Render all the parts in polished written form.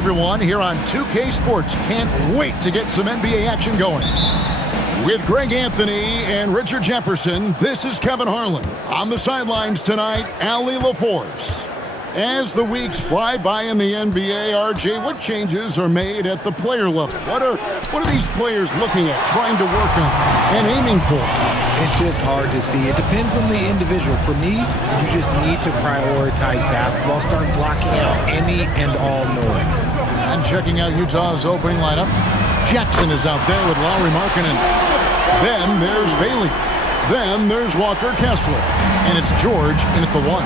Everyone here on 2K Sports can't wait to get some NBA action going. With Greg Anthony and Richard Jefferson, this is Kevin Harlan. On the sidelines tonight, Allie LaForce. As the weeks fly by in the NBA, RJ, what changes are made at the player level? What are these players looking at, trying to work on, and aiming for? It's just hard to see. It depends on the individual. For me, you just need to prioritize basketball. Start blocking out any and all noise. And checking out Utah's opening lineup, Jackson is out there with Lauri Markkanen. Then there's Bailey. Then there's Walker Kessler. And it's George in at the 1.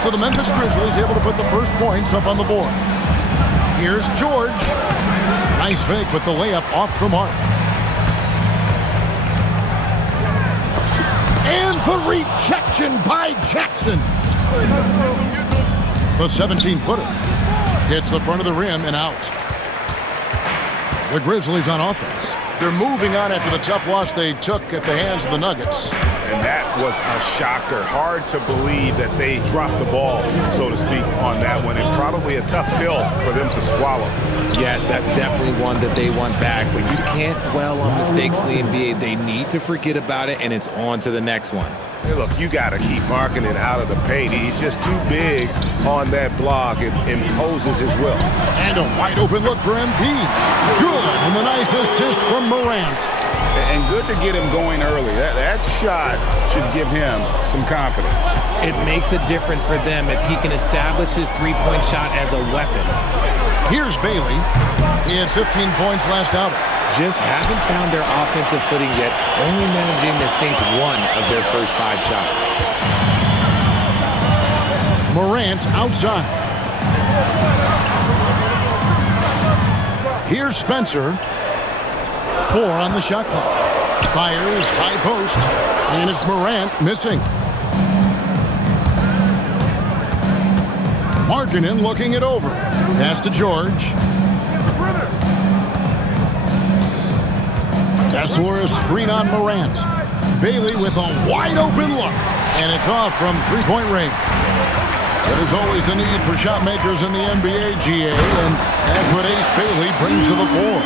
So the Memphis Grizzlies able to put the first points up on the board. Here's George. Nice fake, but the layup off the mark. And the rejection by Jackson. The 17-footer hits the front of the rim and out. The Grizzlies on offense. They're moving on after the tough loss they took at the hands of the Nuggets. And that was a shocker. Hard to believe that they dropped the ball, so to speak, on that one. And probably a tough pill for them to swallow. Yes, that's definitely one that they want back. But you can't dwell on mistakes in the NBA. They need to forget about it, and it's on to the next one. Hey, look, you got to keep marking it out of the paint. He's just too big on that block. It imposes his will. And a wide open look for MP. Good, and the nice assist from Morant. And good to get him going early. That shot should give him some confidence. It makes a difference for them if he can establish his three-point shot as a weapon. Here's Bailey. He had 15 points last outing. Just haven't found their offensive footing yet, only managing to sink one of their first 5 shots. Morant outside. Here's Spencer. 4 on the shot clock. Fires, high post, and it's Morant missing. Markkanen looking it over. Pass to George. Kessler a screen on Morant. Bailey with a wide open look. And it's off from three-point range. There's always a need for shot makers in the NBA, GA, and that's what Ace Bailey brings to the floor.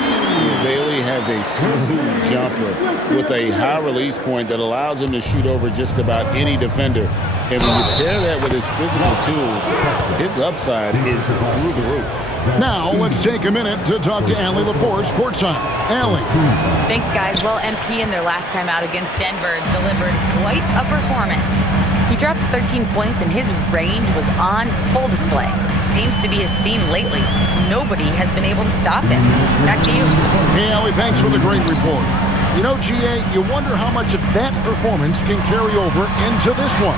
Bailey has a smooth jumper with a high release point that allows him to shoot over just about any defender. And when you pair that with his physical tools, his upside is through the roof. Now, let's take a minute to talk to Allie LaForce courtside. Allie. Thanks, guys. Well, MP in their last time out against Denver delivered quite a performance. He dropped 13 points and his range was on full display. Seems to be his theme lately. Nobody has been able to stop him. Back to you. Hey, Allie, thanks for the great report. You know, GA, you wonder how much of that performance can carry over into this one.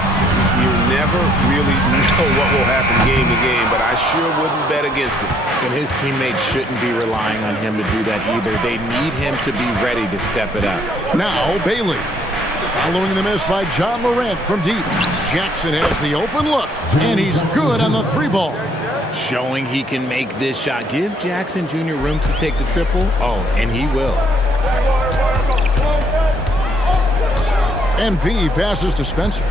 You never really know what will happen game to game, but I sure wouldn't bet against it. And his teammates shouldn't be relying on him to do that either. They need him to be ready to step it up. Now, Bailey. Following the miss by John Morant from deep. Jackson has the open look, and he's good on the 3-ball. Showing he can make this shot. Give Jackson Jr. room to take the triple. Oh, and he will. MP passes to Spencer.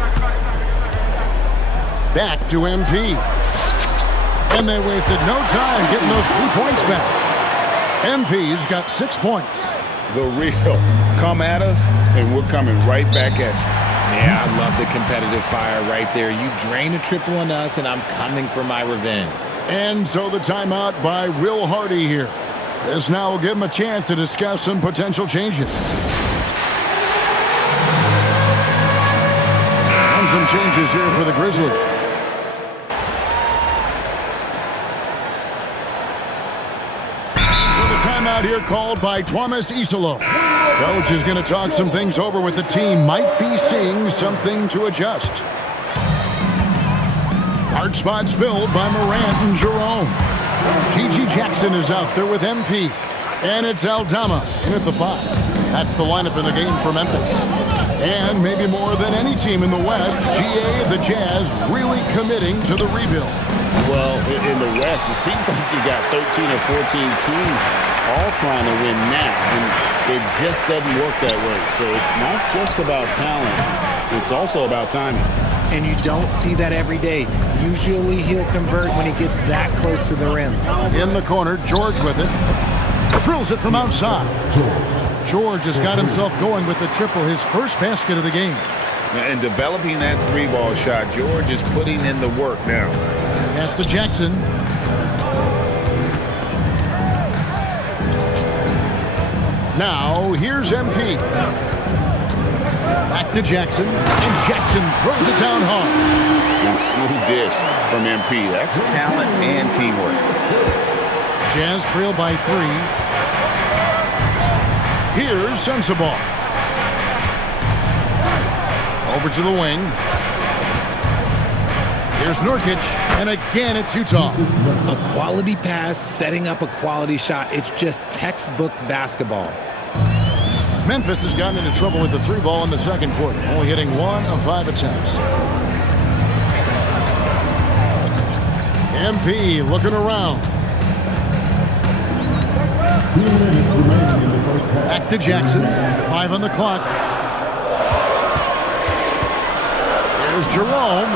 Back to MP. And they wasted no time getting those 3 points back. MP's got 6 points. The real come at us, and we're coming right back at you. Yeah, I love the competitive fire right there. You drain a triple on us, and I'm coming for my revenge. And so the timeout by Will Hardy here. This now will give him a chance to discuss some potential changes. And some changes here for the Grizzlies. So the timeout here called by Thomas Isolo. Coach is going to talk some things over with the team. Might be seeing something to adjust. Guard spots filled by Morant and Jerome. G.G. Jackson is out there with MP. And it's Aldama in at the 5. That's the lineup in the game for Memphis. And maybe more than any team in the West, GA, the Jazz, really committing to the rebuild. Well, in the West, it seems like you got 13 or 14 teams all trying to win now, and it just doesn't work that way. So it's not just about talent, it's also about timing. and you don't see that every day. Usually he'll convert when he gets that close to the rim. In the corner, George with it. Drills it from outside. George has got himself going with the triple, his first basket of the game. And developing that three-ball shot, George is putting in the work now. Pass to Jackson. Now, here's MP. Back to Jackson, and Jackson throws it down hard. And smooth dish from MP. That's talent and teamwork. Jazz trail by 3. Here's Sensabaugh. Over to the wing. Here's Nurkic, and again it's Utah. A quality pass, setting up a quality shot. It's just textbook basketball. Memphis has gotten into trouble with the 3 ball in the second quarter, only hitting 1 of 5 attempts. MP looking around. Back to Jackson. 5 on the clock. There's Jerome,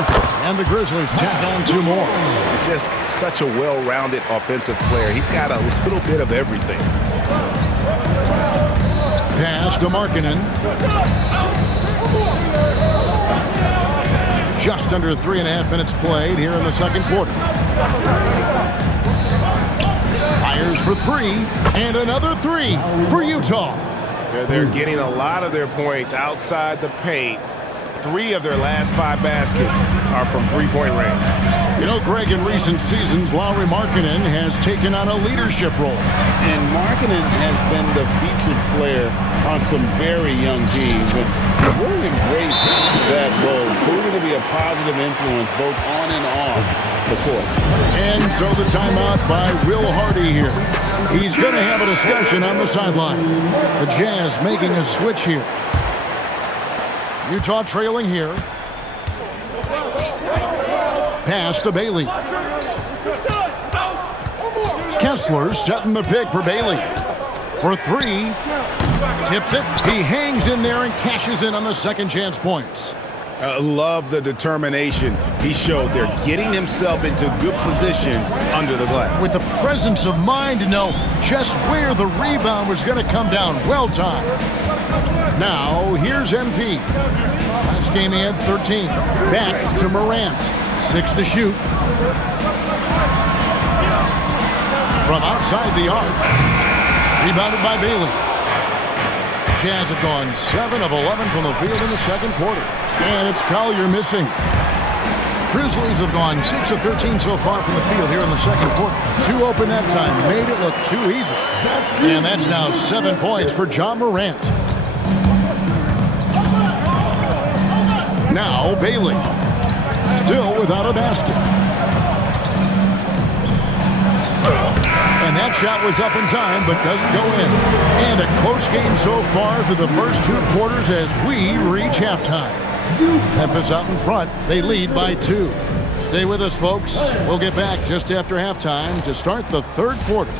and the Grizzlies tack on 2 more. Just such a well-rounded offensive player. He's got a little bit of everything. Pass to Markkanen. Just under 3.5 minutes played here in the second quarter. Fires for 3, and another 3 for Utah. They're getting a lot of their points outside the paint. 3 of their last 5 baskets are from three-point range. You know, Greg, in recent seasons, Lauri Markkanen has taken on a leadership role. And Markkanen has been the featured player on some very young teams. And he's really embraced that role, proving to be a positive influence both on and off the court. And so the timeout by Will Hardy here. He's going to have a discussion on the sideline. The Jazz making a switch here. Utah trailing here. Pass to Bailey. Kessler setting the pick for Bailey. For 3. Tips it. He hangs in there and cashes in on the second chance points. Love the determination he showed there, getting himself into good position under the glass. With the presence of mind to know just where the rebound was going to come down. Well timed. Now, here's MP. Last game he had 13. Back to Morant. 6 to shoot. From outside the arc. Rebounded by Bailey. Jazz have gone 7 of 11 from the field in the second quarter. And it's Collier missing. Grizzlies have gone 6 of 13 so far from the field here in the second quarter. 2 open that time. Made it look too easy. And that's now 7 points for John Morant. Now Bailey. Still without a basket. And that shot was up in time, but doesn't go in. And a close game so far through the first 2 quarters as we reach halftime. Memphis out in front. They lead by 2. Stay with us, folks. We'll get back just after halftime to start the third quarter.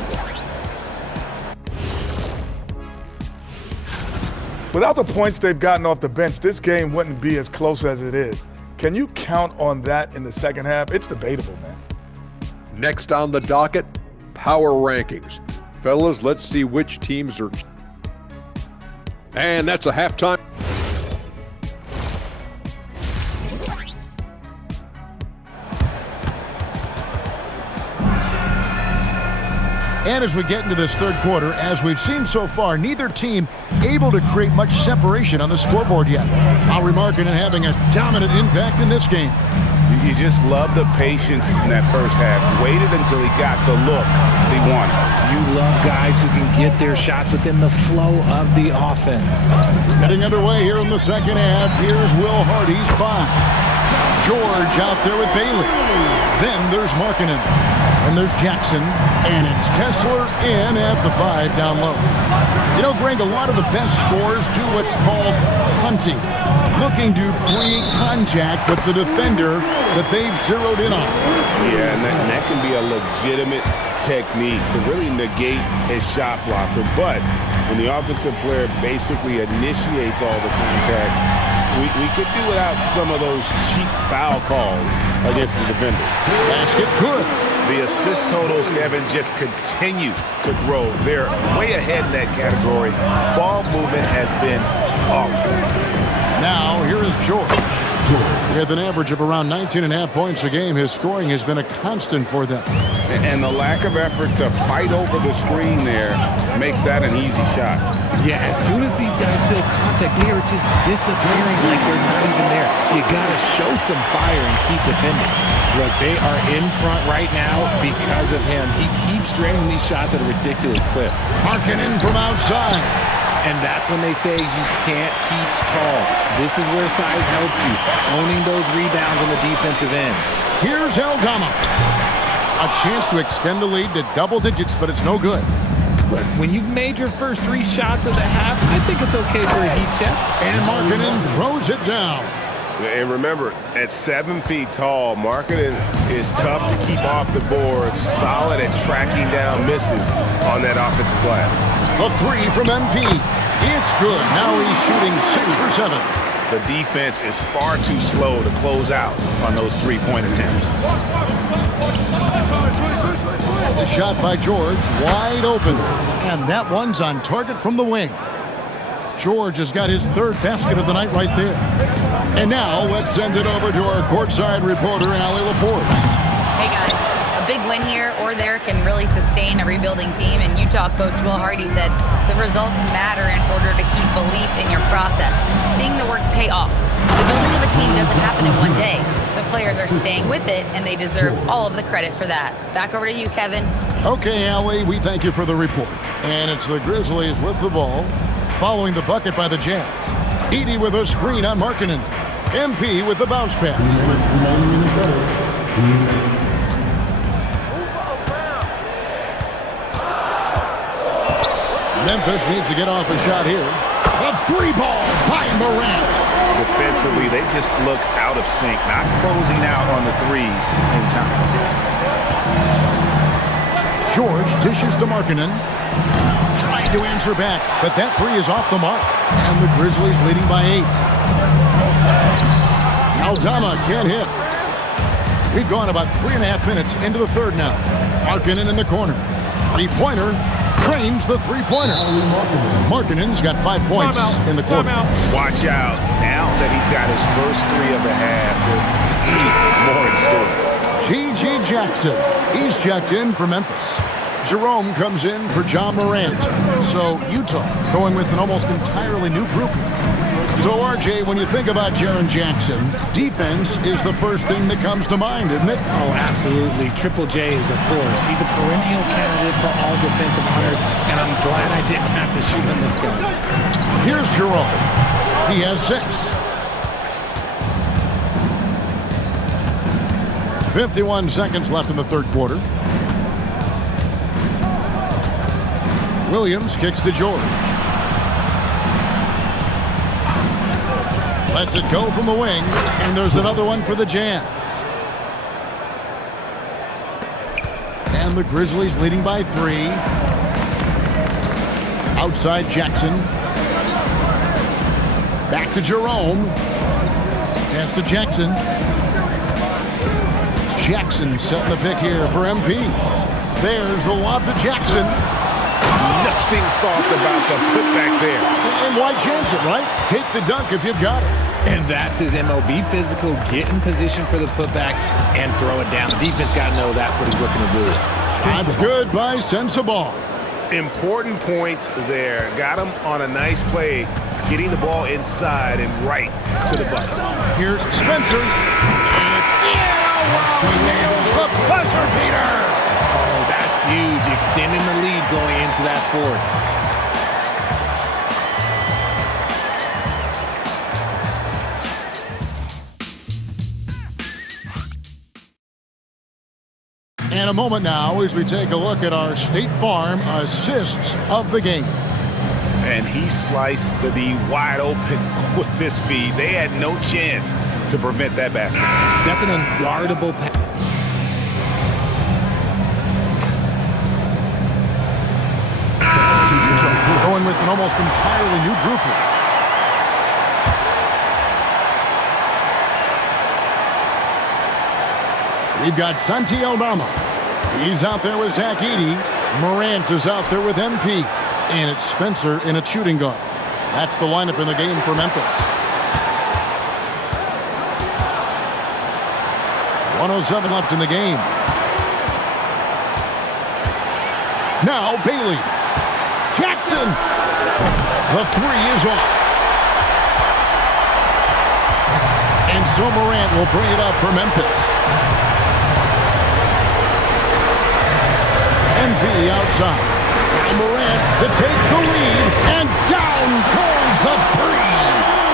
Without the points they've gotten off the bench, this game wouldn't be as close as it is. Can you count on that in the second half? It's debatable, man. Next on the docket, power rankings. Fellas, let's see which teams are... And that's a halftime. And as we get into this third quarter, as we've seen so far, neither team able to create much separation on the scoreboard yet. Lauri Markkanen having a dominant impact in this game. You just love the patience in that first half. Waited until he got the look he wanted. You love guys who can get their shots within the flow of the offense. Getting underway here in the second half. Here's Will Hardy's 5. George out there with Bailey. Then there's Markkanen. And there's Jackson. And it's Kessler in at the 5 down low. You know, Greg, a lot of the best scorers do what's called hunting. Looking to create contact with the defender that they've zeroed in on. Yeah, and that can be a legitimate technique to really negate a shot blocker. But when the offensive player basically initiates all the contact, We could do without some of those cheap foul calls against the defender. Basket good. The assist totals, Kevin, just continue to grow. They're way ahead in that category. Ball movement has been flawless. Now, here is George. With an average of around 19.5 points a game, his scoring has been a constant for them. And the lack of effort to fight over the screen there makes that an easy shot. Yeah, as soon as these guys feel contact, they are just disappearing like they're not even there. You got to show some fire and keep defending. Look, they are in front right now because of him. He keeps draining these shots at a ridiculous clip. Markkanen from outside. And that's when they say you can't teach tall. This is where size helps you, owning those rebounds on the defensive end. Here's Eldama. A chance to extend the lead to double digits, but it's no good. Look, when you've made your first 3 shots of the half, I think it's okay for a heat check. And Markkanen throws it down. And remember, at 7 feet tall, Markkanen is tough to keep off the board, solid at tracking down misses on that offensive glass. A 3 from MP. It's good. Now he's shooting 6 for 7. The defense is far too slow to close out on those 3-point attempts. The shot by George, wide open. And that one's on target from the wing. George has got his 3rd basket of the night right there. And now let's send it over to our courtside reporter, Allie LaForce. Hey guys, a big win here or there can really sustain a rebuilding team, and Utah coach Will Hardy said the results matter in order to keep belief in your process, seeing the work pay off. The building of a team doesn't happen in one day. The players are staying with it, and they deserve all of the credit for that. Back over to you, Kevin. Okay, Allie, we thank you for the report. And it's the Grizzlies with the ball, following the bucket by the Jazz. Edey with a screen on Markkanen. MP with the bounce pass. Memphis needs to get off a shot here. A 3 ball by Morant. Defensively, they just look out of sync, not closing out on the threes in time. George dishes to Markkanen. Trying to answer back, but that 3 is off the mark. And the Grizzlies leading by 8. Aldama can't hit. We've gone about 3.5 minutes into the 3rd now. Markkanen in the corner. 3-pointer. Trains the 3-pointer. Markkanen's got 5 points in the quarter. Watch out now that he's got his first 3 of the half to keep more in store. G.G. Jackson. He's checked in for Memphis. Jerome comes in for John Morant. So Utah going with an almost entirely new group here. So RJ, when you think about Jaren Jackson, defense is the first thing that comes to mind, isn't it? Oh, absolutely. Triple J is a force. He's a perennial candidate for all defensive honors, and I'm glad I didn't have to shoot him this game. Here's Jerome. He has 6. 51 seconds left in the 3rd quarter. Williams kicks to George. Lets it go from the wing, and there's another one for the Jazz. And the Grizzlies leading by 3. Outside Jackson. Back to Jerome. Pass to Jackson. Jackson setting the pick here for MP. There's the lob to Jackson. Nothing soft about the putback there. And why chance it, right? Take the dunk if you've got it. And that's his MO. Be physical, get in position for the putback, and throw it down. The defense got to know that's what he's looking to do. That's good by Sensabaugh. Important points there. Got him on a nice play, getting the ball inside and right to the bucket. Here's Spencer. And it's wow, he nails the buzzer beater. Oh, that's huge. Extending the lead going into that 4th. And a moment now as we take a look at our State Farm assists of the game. And he sliced the D wide open with this feed. They had no chance to prevent that basket. That's an unguardable pass. Going with an almost entirely new group here. We've got Santi Aldama. He's out there with Zach Edey. Morant is out there with MP. And it's Spencer in a shooting guard. That's the lineup in the game for Memphis. 1:07 left in the game. Now Bailey. Jackson. The three is off. And so Morant will bring it up for Memphis. MP outside. And Morant to take the lead. And down goes the three.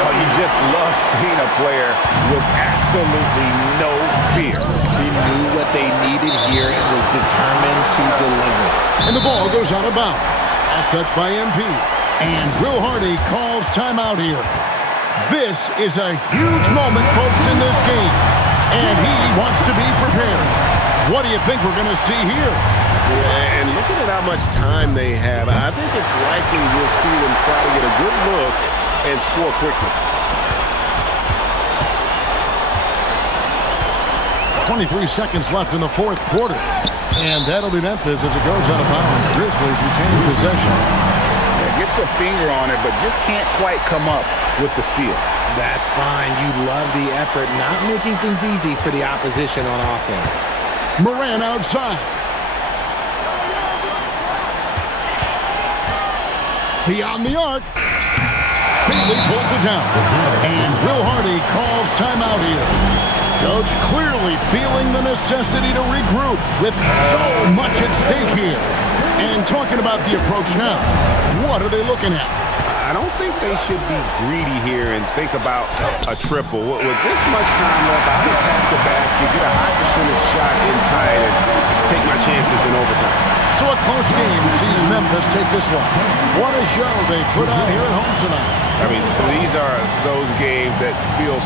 Oh, you just love seeing a player with absolutely no fear. He knew what they needed here and was determined to deliver. And the ball goes out of bounds. Last touch by MP. And Will Hardy calls timeout here. This is a huge moment, folks, in this game. And he wants to be prepared. What do you think we're going to see here? Yeah, and looking at how much time they have, I think it's likely we'll see them try to get a good look and score quickly. 23 seconds left in the fourth quarter. And that'll be Memphis as it goes out of bounds. Grizzlies retain possession. Gets a finger on it, but just can't quite come up with the steal. That's fine. You love the effort, not making things easy for the opposition on offense. Morant outside. Beyond the arc. Bailey pulls it down. And Will Hardy calls timeout here. Coach clearly feeling the necessity to regroup with so much at stake here. And talking about the approach now, what are they looking at? I don't think they should be greedy here and think about a triple. With this much time left, I would attack the basket, get a high percentage shot in tight, and take my chances in overtime. So a close game sees Memphis take this one. What a show they put on here at home tonight. I mean, these are those games that feel